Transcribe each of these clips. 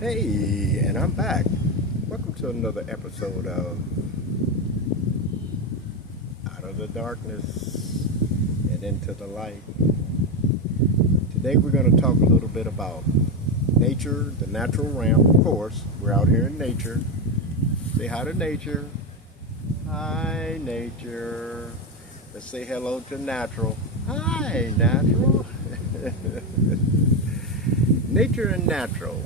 Hey, and I'm back. Welcome to another episode of Out of the Darkness and Into the Light. Today we're going to talk a little bit about nature, the natural realm. Of course, we're out here in nature. Say hi to nature. Hi, nature. Let's say hello to natural. Hi, natural. Nature and natural.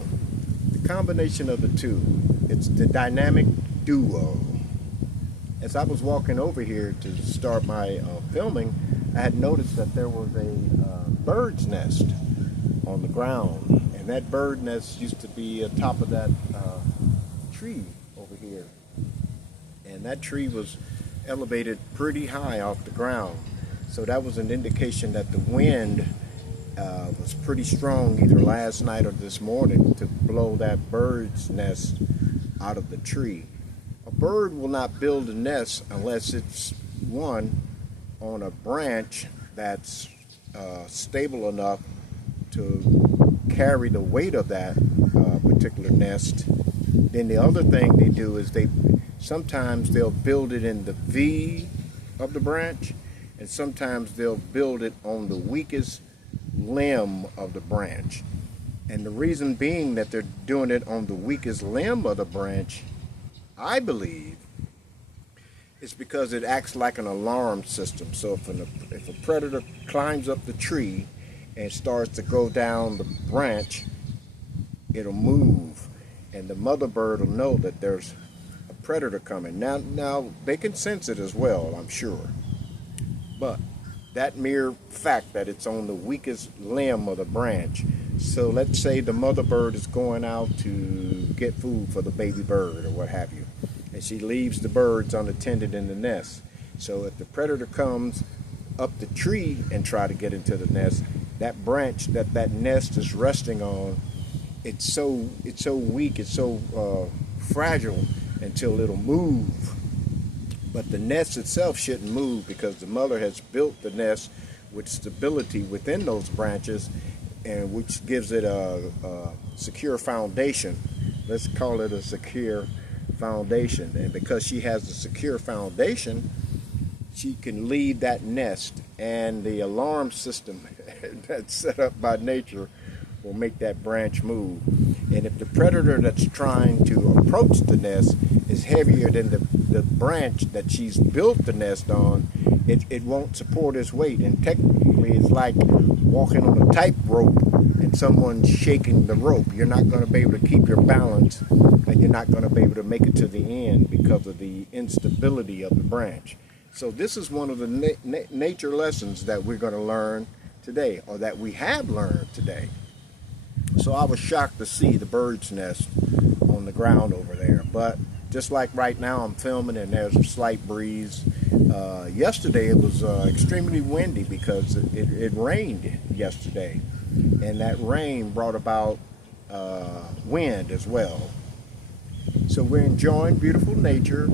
Combination of the two. It's the dynamic duo. As I was walking over here to start my filming, I had noticed that there was a bird's nest on the ground, and that bird nest used to be atop of that tree over here, and that tree was elevated pretty high off the ground, so that was an indication that the wind was pretty strong either last night or this morning to blow that bird's nest out of the tree. A bird will not build a nest unless it's one on a branch that's stable enough to carry the weight of that particular nest. Then the other thing they do is sometimes they'll build it in the V of the branch, and sometimes they'll build it on the weakest limb of the branch. And the reason being that they're doing it on the weakest limb of the branch, I believe, is because it acts like an alarm system. So if a predator climbs up the tree and starts to go down the branch, it'll move, and the mother bird will know that there's a predator coming. Now they can sense it as well, I'm sure, but that mere fact that it's on the weakest limb of the branch. So let's say the mother bird is going out to get food for the baby bird or what have you, and she leaves the birds unattended in the nest. So if the predator comes up the tree and try to get into the nest, that branch that nest is resting on, it's so weak, it's so fragile until it'll move. But the nest itself shouldn't move because the mother has built the nest with stability within those branches, and which gives it a secure foundation. Let's call it a secure foundation. And because she has a secure foundation, she can leave that nest, and the alarm system that's set up by nature will make that branch move. And if the predator that's trying to approach the nest is heavier than the branch that she's built the nest on, it won't support its weight. And technically it's like walking on a tightrope and someone's shaking the rope. You're not going to be able to keep your balance, and you're not going to be able to make it to the end because of the instability of the branch. So this is one of the nature lessons that we're going to learn today, or that we have learned today. So I was shocked to see the bird's nest on the ground over there. But just like right now I'm filming and there's a slight breeze. Yesterday it was extremely windy because it rained yesterday. And that rain brought about wind as well. So we're enjoying beautiful nature.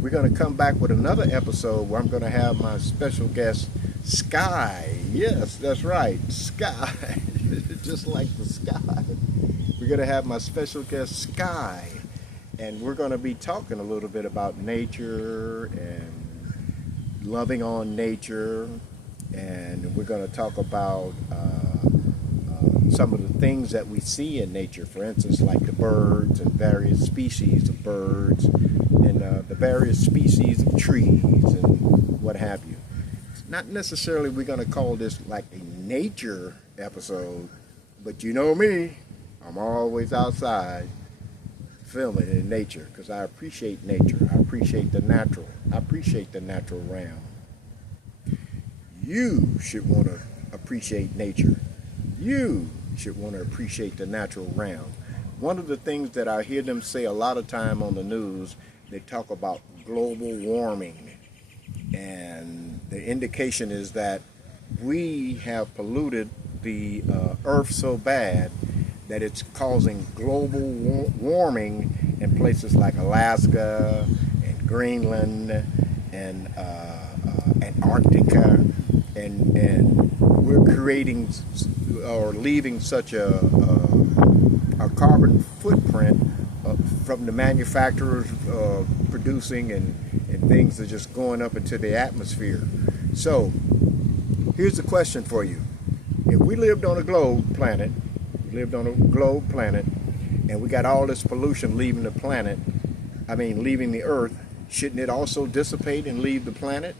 We're going to come back with another episode where I'm going to have my special guest, Sky. Yes, that's right, Sky. Just like the sky. We're going to have my special guest, Sky. And we're going to be talking a little bit about nature and loving on nature. And we're going to talk about some of the things that we see in nature. For instance, like the birds and various species of birds, and the various species of trees and what have you. Not necessarily we're going to call this like a nature episode, but you know me, I'm always outside filming in nature because I appreciate nature. I appreciate the natural. I appreciate the natural realm. You should want to appreciate nature. You should want to appreciate the natural realm. One of the things that I hear them say a lot of time on the news, they talk about global warming. And the indication is that we have polluted the earth so bad that it's causing global warming in places like Alaska and Greenland and Antarctica, and we're creating or leaving such a carbon footprint the manufacturers producing, and things are just going up into the atmosphere. So here's the question for you. If we lived on a globe planet, and we got all this pollution leaving the planet, leaving the earth, shouldn't it also dissipate and leave the planet?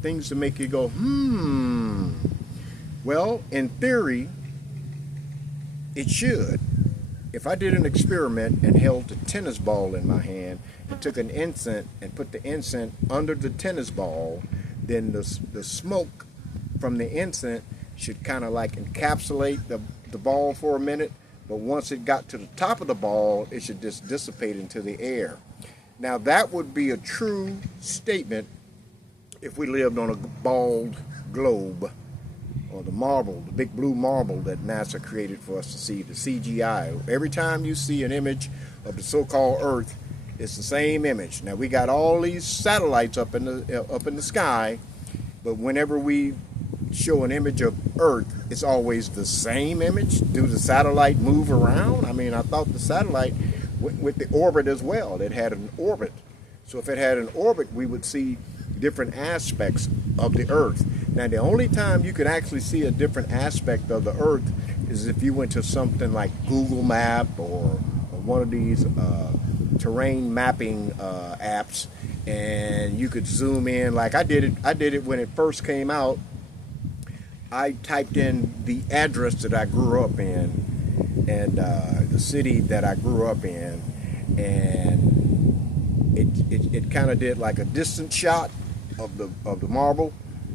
Things to make you go, Well, in theory, it should. If I did an experiment and held a tennis ball in my hand and took an incense and put the incense under the tennis ball, then the smoke from the incense should kind of like encapsulate the ball for a minute, but once it got to the top of the ball, it should just dissipate into the air. Now that would be a true statement if we lived on a bald globe, or the marble, the big blue marble that NASA created for us to see, the CGI. Every time you see an image of the so-called Earth, it's the same image. Now we got all these satellites up in the sky, but whenever we show an image of Earth, it's always the same image. Do the satellite move around? I thought the satellite went with the orbit as well. It had an orbit. So if it had an orbit, we would see different aspects of the Earth. Now the only time you could actually see a different aspect of the Earth is if you went to something like Google Map or one of these terrain mapping apps, and you could zoom in. Like I did it when it first came out. I typed in the address that I grew up in and the city that I grew up in, and it kind of did like a distant shot of the marble,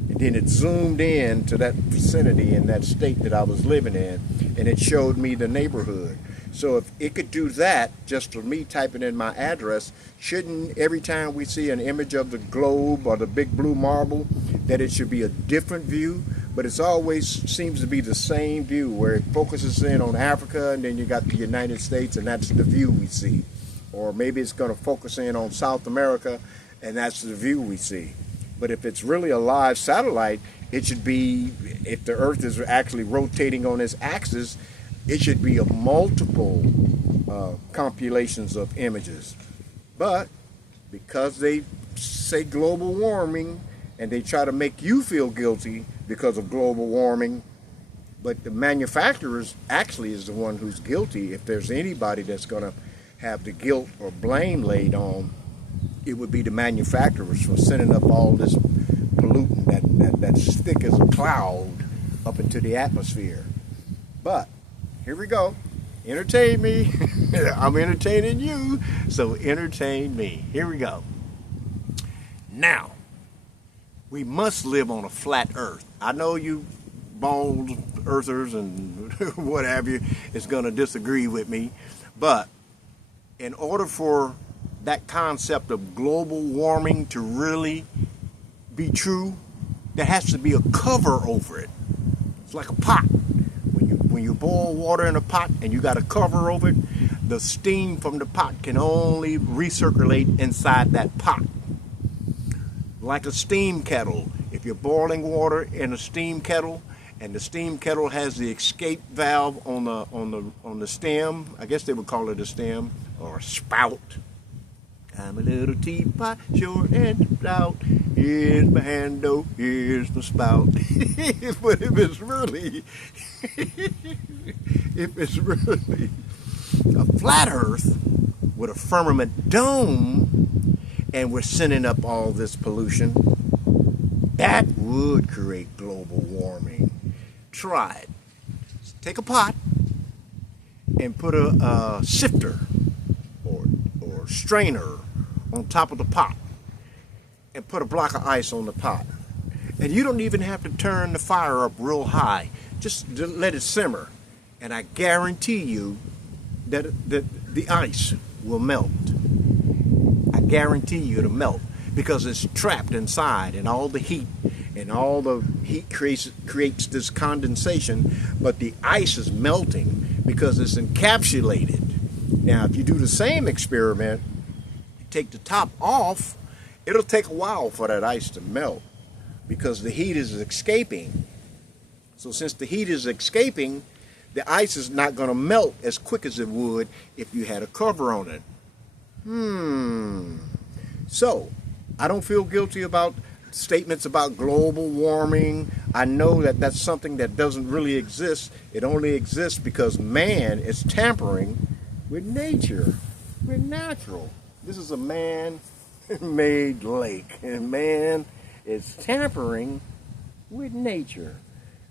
and then it zoomed in to that vicinity in that state that I was living in, and it showed me the neighborhood. So if it could do that just for me typing in my address, shouldn't every time we see an image of the globe or the big blue marble that it should be a different view? But it's always seems to be the same view, where it focuses in on Africa, and then you got the United States, and that's the view we see. Or maybe it's going to focus in on South America, and that's the view we see. But if it's really a live satellite, it should be, if the Earth is actually rotating on its axis, it should be a multiple compilations of images. But because they say global warming, and they try to make you feel guilty because of global warming, but the manufacturers actually is the one who's guilty. If there's anybody that's going to have the guilt or blame laid on, it would be the manufacturers for sending up all this pollutant that's thick as a cloud up into the atmosphere. But here we go. Entertain me. I'm entertaining you, so entertain me. Here we go. Now, we must live on a flat Earth. I know you bald earthers and what have you is going to disagree with me, but in order for that concept of global warming to really be true, there has to be a cover over it. It's like a pot. When you boil water in a pot and you got a cover over it, the steam from the pot can only recirculate inside that pot. Like a steam kettle. If you're boiling water in a steam kettle, and the steam kettle has the escape valve on the stem, I guess they would call it a stem or a spout. I'm a little teapot, short and stout. Here's my handle, here's my spout. But if it's really a flat Earth with a firmament dome, and we're sending up all this pollution, that would create global warming. Try it. Take a pot and put a sifter or strainer on top of the pot, and put a block of ice on the pot. And you don't even have to turn the fire up real high. Just let it simmer. And I guarantee you that the ice will melt. I guarantee you it'll melt, because it's trapped inside, and all the heat creates this condensation, but the ice is melting because it's encapsulated. Now, if you do the same experiment, take the top off, it'll take a while for that ice to melt because the heat is escaping. So since the heat is escaping, The ice is not going to melt as quick as it would if you had a cover on it. So, I don't feel guilty about statements about global warming. I know that that's something that doesn't really exist. It only exists because man is tampering with nature, with natural. This is a man-made lake, and man is tampering with nature.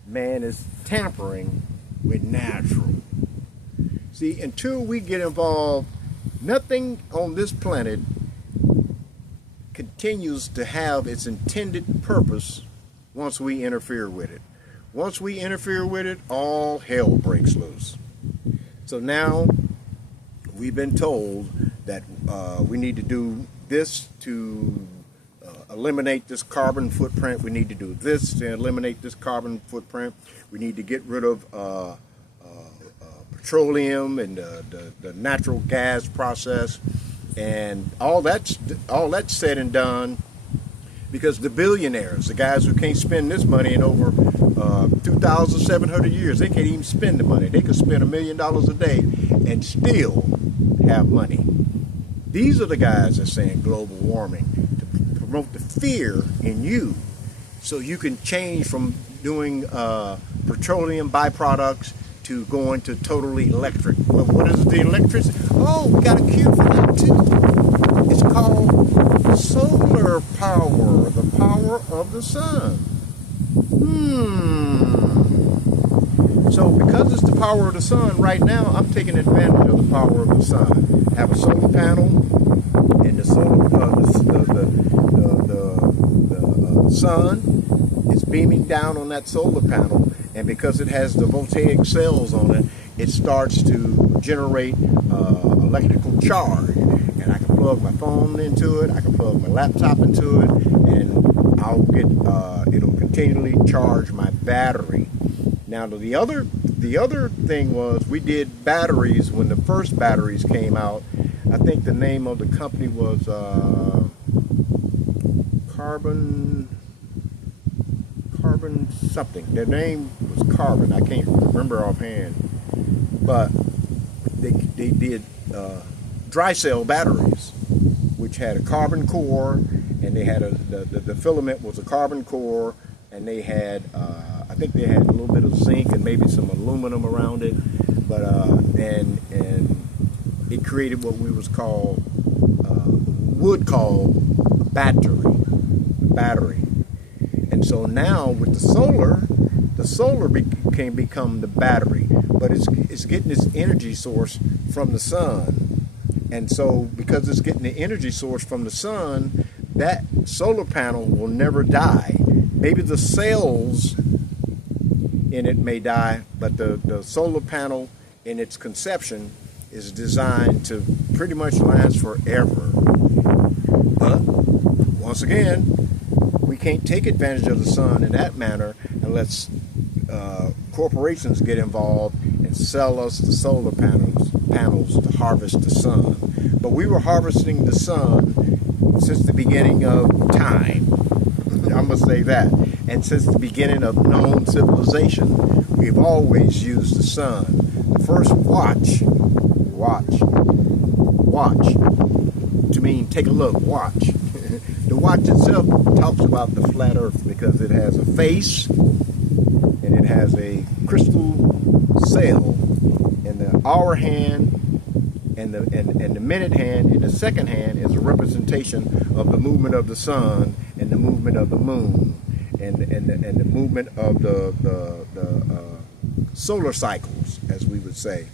Man is tampering with natural. See, until we get involved, nothing on this planet continues to have its intended purpose once we interfere with it. Once we interfere with it, all hell breaks loose. So now we've been told that we need to do this to eliminate this carbon footprint. We need to do this to eliminate this carbon footprint. We need to get rid of petroleum and the natural gas process. And all that's said and done because the billionaires, the guys who can't spend this money in over 2,700 years, they can't even spend the money. They could spend $1 million a day and still have money. These are the guys that are saying global warming to promote the fear in you so you can change from doing petroleum byproducts to going to totally electric. Well, what is the electricity? Oh, we got a cure for that too. It's called solar power, the power of the sun. So because it's the power of the sun, right now I'm taking advantage of the power of the sun. I have a solar panel, and the sun is beaming down on that solar panel. And because it has the voltaic cells on it, it starts to generate electrical charge. And I can plug my phone into it, I can plug my laptop into it, and I'll get it'll continually charge my battery. Now the other thing was we did batteries when the first batteries came out. I think the name of the company was Carbon something. Their name was Carbon. I can't remember offhand. But they did dry cell batteries, which had a carbon core, and they had the filament was a carbon core, and they had I think they had a little bit of zinc and maybe some aluminum around it, but and it created what we would call a battery. And so now with the solar can become the battery, but it's getting its energy source from the sun. And so because it's getting the energy source from the sun, that solar panel will never die. Maybe the cells in it may die, but the solar panel in its conception is designed to pretty much last forever. But once again, we can't take advantage of the sun in that manner unless corporations get involved and sell us the solar panels to harvest the sun. But we were harvesting the sun since the beginning of time. I'm going to say that. And since the beginning of known civilization, we've always used the sun. The first watch, to mean take a look, watch. The watch itself talks about the flat earth because it has a face and it has a crystal sail, and the hour hand and the minute hand and the second hand is a representation of the movement of the sun and the movement of the moon and the movement of the solar cycles, as we would say.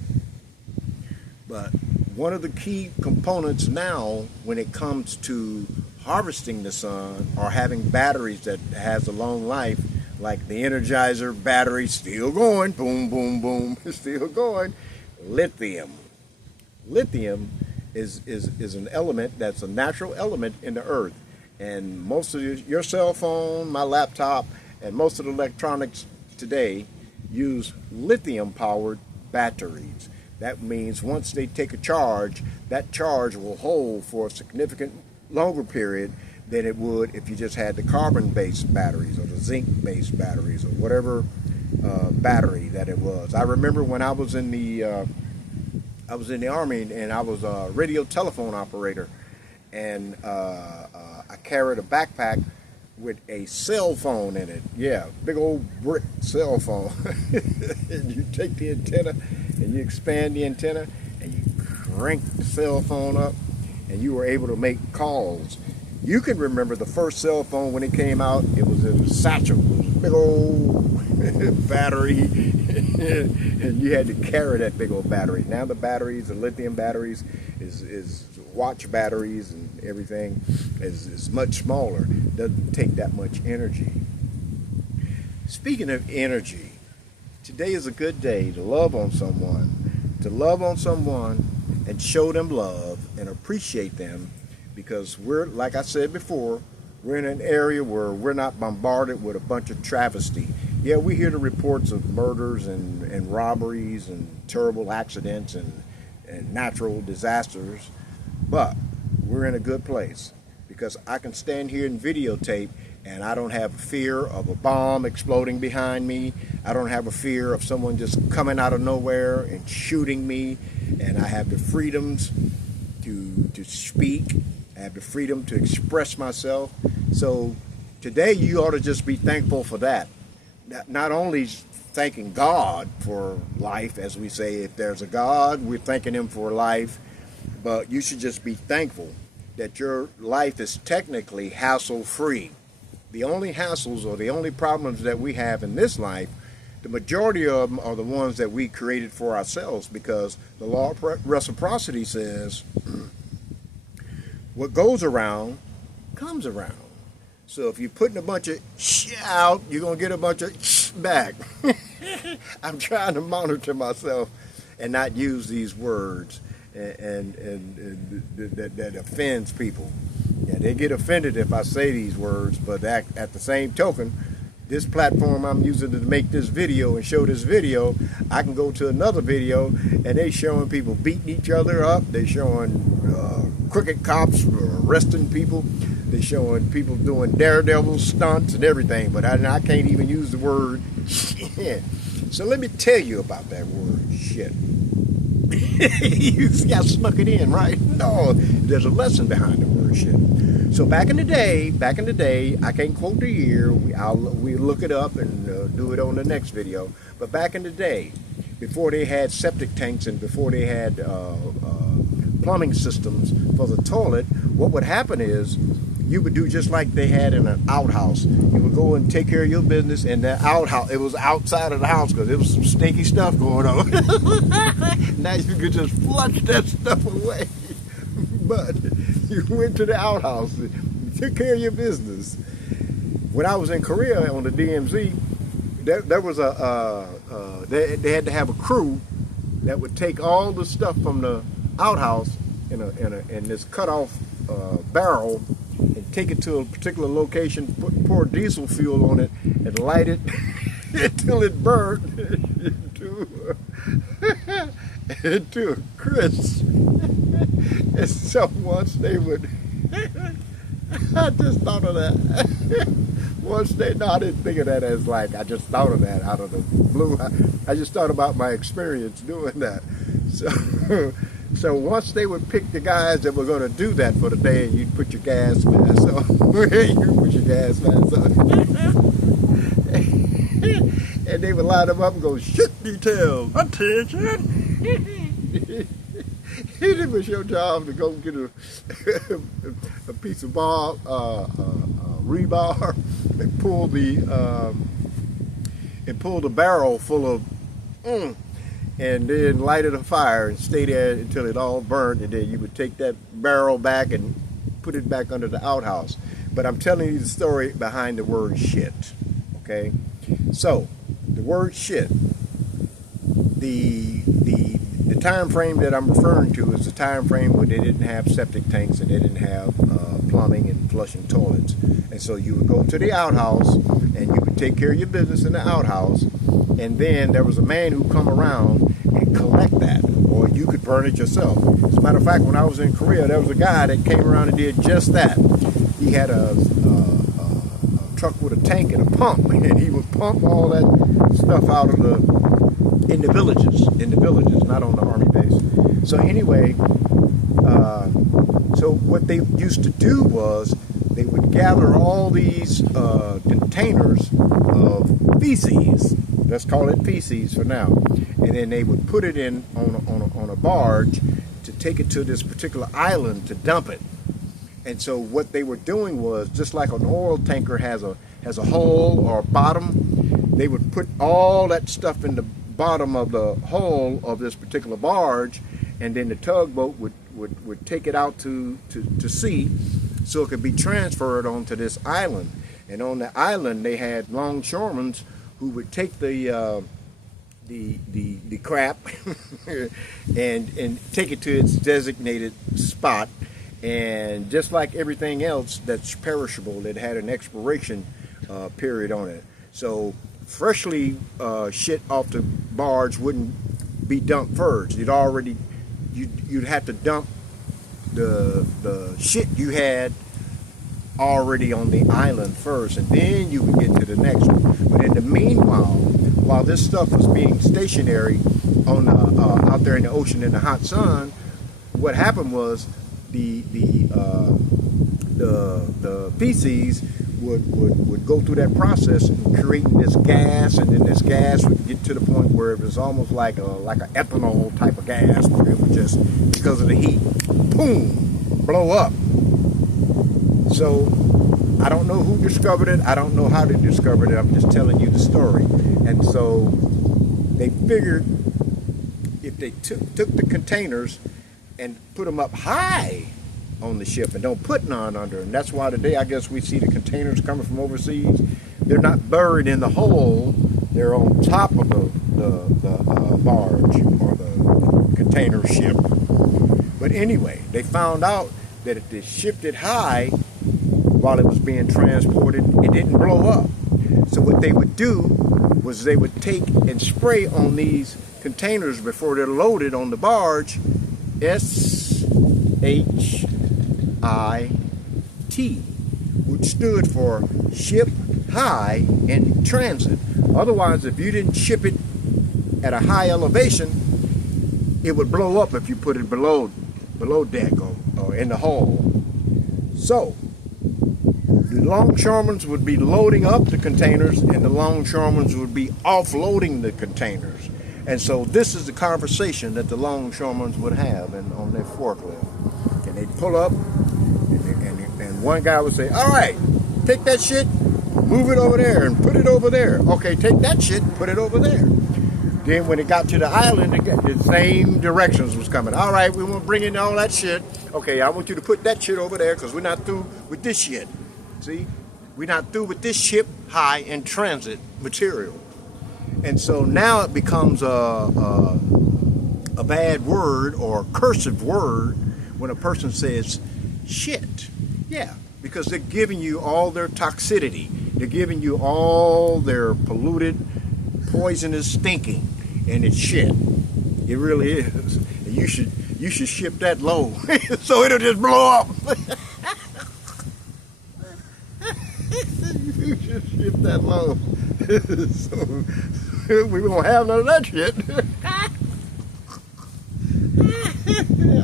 But one of the key components now when it comes to harvesting the sun or having batteries that has a long life, like the Energizer battery, still going, boom, boom, boom, still going. Lithium is an element that's a natural element in the earth, and most of your cell phone, my laptop, and most of the electronics today use lithium powered batteries. That means once they take a charge, that charge will hold for a significant longer period than it would if you just had the carbon-based batteries or the zinc-based batteries or whatever battery that it was. I remember when I was in the Army, and I was a radio telephone operator, and I carried a backpack with a cell phone in it. Yeah, big old brick cell phone. And you take the antenna and you expand the antenna and you crank the cell phone up, and you were able to make calls. You can remember the first cell phone when it came out. It was in a satchel. It was a big old battery, and you had to carry that big old battery. Now the batteries, the lithium batteries, is watch batteries, and everything is much smaller. Doesn't take that much energy. Speaking of energy, today is a good day to love on someone, and show them love and appreciate them, because we're, like I said before, we're in an area where we're not bombarded with a bunch of travesty. Yeah, we hear the reports of murders and robberies and terrible accidents and natural disasters, but we're in a good place, because I can stand here and videotape, and I don't have a fear of a bomb exploding behind me. I don't have a fear of someone just coming out of nowhere and shooting me. And I have the freedoms to speak. I have the freedom to express myself. So today you ought to just be thankful for that. Not only thanking God for life, as we say, if there's a God, we're thanking him for life, but you should just be thankful that your life is technically hassle-free. The only hassles or the only problems that we have in this life, the majority of them are the ones that we created for ourselves, because the law of reciprocity says what goes around comes around. So if you're putting a bunch of sh out, you're going to get a bunch of sh back. I'm trying to monitor myself and not use these words and that offends people. Yeah, they get offended if I say these words, but at the same token, this platform I'm using to make this video and show this video, I can go to another video and they showing people beating each other up. They showing crooked cops arresting people. They showing people doing daredevil stunts and everything, but I can't even use the word shit. So let me tell you about that word shit. You see, I snuck it in, right? No, there's a lesson behind the word shit. So back in the day, I can't quote the year. We look it up and do it on the next video. But back in the day, before they had septic tanks and before they had plumbing systems for the toilet, what would happen is you would do just like they had in an outhouse. You would go and take care of your business in the outhouse. It was outside of the house because there was some stinky stuff going on. Now you could just flush that stuff away. But you went to the outhouse, you took care of your business. When I was in Korea on the DMZ, there was they had to have a crew that would take all the stuff from the outhouse in this cut-off barrel and take it to a particular location, pour diesel fuel on it, and light it until it burned into a crisp. And so once they would, I just thought of that. Once they, no, I didn't think of that as like, I just thought of that out of the blue. I just thought about my experience doing that. So once they would pick the guys that were going to do that for the day, and you'd put your gas mask on. You put your gas mask on. And they would line them up and go, "Shit details, attention." It was your job to go get a piece of rebar and pull the barrel full of and then light it a fire and stay there until it all burned, and then you would take that barrel back and put it back under the outhouse. But I'm telling you the story behind the word shit, okay? So, the word shit, the time frame that I'm referring to is the time frame when they didn't have septic tanks and they didn't have plumbing and flushing toilets. And so you would go to the outhouse and you would take care of your business in the outhouse, and then there was a man who come around and collect that, or you could burn it yourself. As a matter of fact, when I was in Korea, there was a guy that came around and did just that. He had a truck with a tank and a pump, and he would pump all that stuff out of in the villages, not on the army base. So anyway, so what they used to do was they would gather all these containers of feces. Let's call it feces for now, and then they would put it in on a barge to take it to this particular island to dump it. And so what they were doing was, just like an oil tanker has a hull or a bottom, they would put all that stuff in the bottom of the hull of this particular barge, and then the tugboat would take it out to sea so it could be transferred onto this island. And on the island they had longshoremen who would take the crap and take it to its designated spot. And just like everything else that's perishable, it had an expiration period on it. So freshly shit off the barge wouldn't be dumped first. You'd have to dump the shit you had already on the island first, and then you would get to the next one. But in the meanwhile, while this stuff was being stationary on out there in the ocean in the hot sun, what happened was the feces would go through that process and creating this gas, and then this gas would get to the point where it was almost like an ethanol type of gas, where it would just, because of the heat, boom, blow up. So I don't know who discovered it. I don't know how they discovered it. I'm just telling you the story. And so they figured if they took the containers and put them up high on the ship and don't put none under, and that's why today I guess we see the containers coming from overseas. They're not buried in the hole. They're on top of the barge or the container ship. But anyway, they found out that if they shipped it high while it was being transported, it didn't blow up. So what they would do was they would take and spray on these containers before they're loaded on the barge, SHIT, which stood for ship high in transit. Otherwise, if you didn't ship it at a high elevation, it would blow up if you put it below deck or in the hull. So the longshoremen would be loading up the containers, and the longshoremen would be offloading the containers. And so this is the conversation that the longshoremen would have on their forklift. And they'd pull up, and one guy would say, all right, take that shit, move it over there, and put it over there. Okay, take that shit, put it over there. Then when it got to the island, the same directions was coming. All right, we want to bring in all that shit. Okay, I want you to put that shit over there because we're not through with this shit. See? We're not through with this ship high in transit material. And so now it becomes a bad word or a cursive word when a person says shit. Yeah, because they're giving you all their toxicity. They're giving you all their polluted, poisonous stinking, and it's shit. It really is. And you should ship that low so it'll just blow up. You should ship that low. So we won't have none of that shit.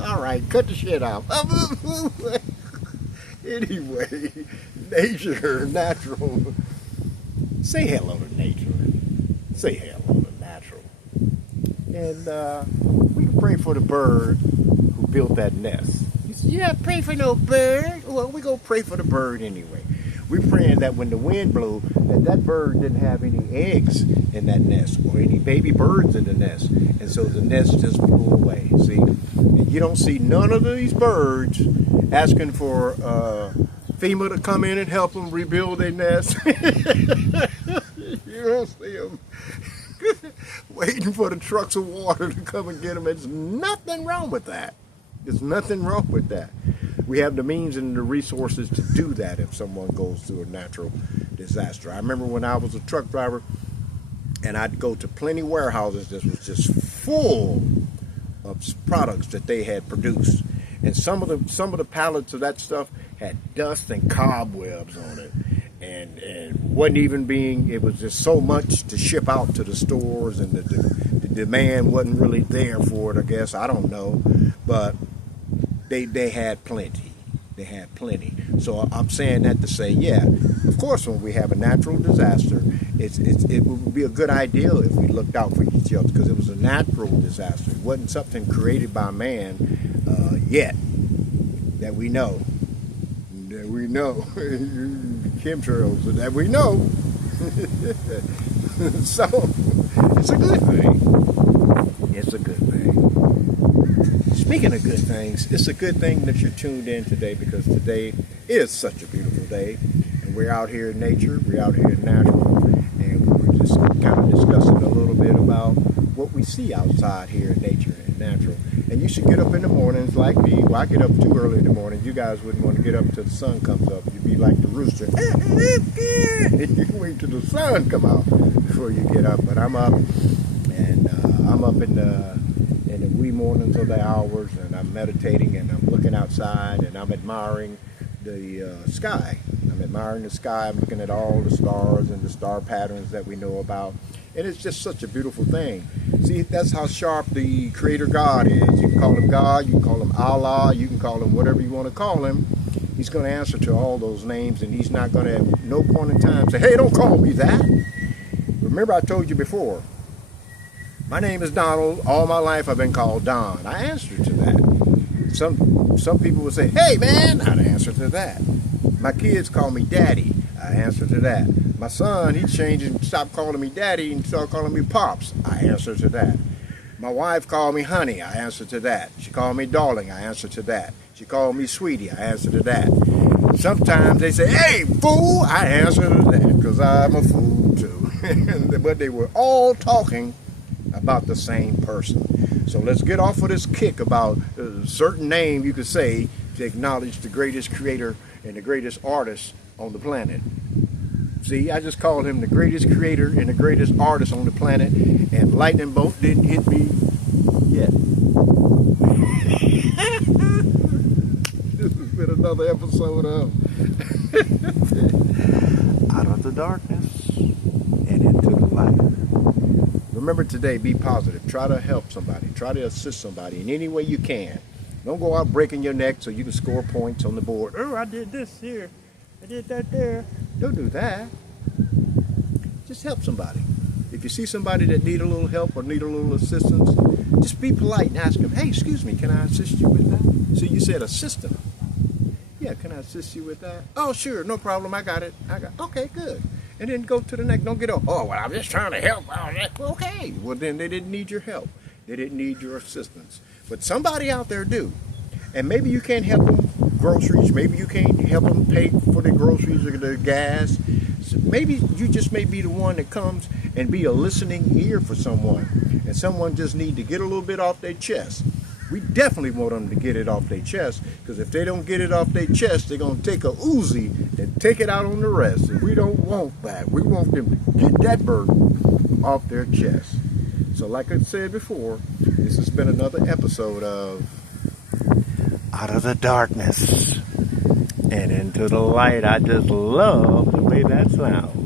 All right, cut the shit off. Anyway, nature, natural. Say hello to nature. Say hello to natural. And we can pray for the bird who built that nest. You say, yeah, pray for no bird. Well, we go pray for the bird anyway. We're praying that when the wind blew, that bird didn't have any eggs in that nest or any baby birds in the nest. And so the nest just blew away, see? And you don't see none of these birds asking for FEMA to come in and help them rebuild their nest. You don't see them waiting for the trucks of water to come and get them. There's nothing wrong with that. There's nothing wrong with that. We have the means and the resources to do that if someone goes through a natural disaster. I remember when I was a truck driver and I'd go to plenty warehouses that was just full of products that they had produced. And some of the pallets of that stuff had dust and cobwebs on it. and wasn't even being, it was just so much to ship out to the stores, and the demand wasn't really there for it, I guess. I don't know. But they had plenty. They had plenty. So I'm saying that to say, yeah, of course, when we have a natural disaster, it would be a good idea if we looked out for each other, because it was a natural disaster. It wasn't something created by man yet that we know. That we know. Chemtrails that we know. So it's a good thing. It's a good thing. Speaking of good things, it's a good thing that you're tuned in today, because today is such a beautiful day, and we're out here in nature, we're out here in natural, and we're just kind of discussing a little bit about what we see outside here in nature and natural. And you should get up in the mornings like me. Well, I get up too early in the morning. You guys wouldn't want to get up till the sun comes up. You'd be like the rooster. You wait till the sun come out before you get up. But I'm up, and I'm up in the wee mornings of the hours, and I'm meditating, and I'm looking outside, and I'm admiring the sky. I'm admiring the sky. I'm looking at all the stars and the star patterns that we know about. And it's just such a beautiful thing. See, that's how sharp the Creator God is. You can call him God, you can call him Allah, you can call him whatever you want to call him. He's going to answer to all those names, and he's not going to at no point in time say, hey, don't call me that. Remember, I told you before, my name is Donald. All my life I've been called Don. I answer to that. Some people will say, hey, man, I'd answer to that. My kids call me Daddy. I answer to that. My son, he changed and stopped calling me Daddy and started calling me Pops. I answer to that. My wife called me Honey. I answer to that. She called me Darling. I answer to that. She called me Sweetie. I answer to that. Sometimes they say, hey, fool. I answer to that, because I'm a fool too. But they were all talking about the same person. So let's get off of this kick about a certain name you could say to acknowledge the greatest creator and the greatest artist on the planet. See, I just called him the greatest creator and the greatest artist on the planet, and lightning bolt didn't hit me yet. This has been another episode of Out of the Darkness and Into the Light. Remember today, be positive. Try to help somebody. Try to assist somebody in any way you can. Don't go out breaking your neck so you can score points on the board. Oh, I did this here. I did that there. Don't do that. Just help somebody. If you see somebody that need a little help or need a little assistance, just be polite and ask them, hey, excuse me, can I assist you with that? So you said assist them. Yeah, can I assist you with that? Oh, sure, no problem, I got it. Okay, good. And then go to the next. Don't get oh, well, I'm just trying to help. Okay, well, then they didn't need your help. They didn't need your assistance. But somebody out there do. And maybe you can't help them groceries. Maybe you can't help them pay for their groceries or their gas. So maybe you just may be the one that comes and be a listening ear for someone. And someone just need to get a little bit off their chest. We definitely want them to get it off their chest, because if they don't get it off their chest, they're going to take a Uzi and take it out on the rest. And we don't want that. We want them to get that burden off their chest. So like I said before, this has been another episode of Out of the Darkness and Into the Light. I just love the way that sounds.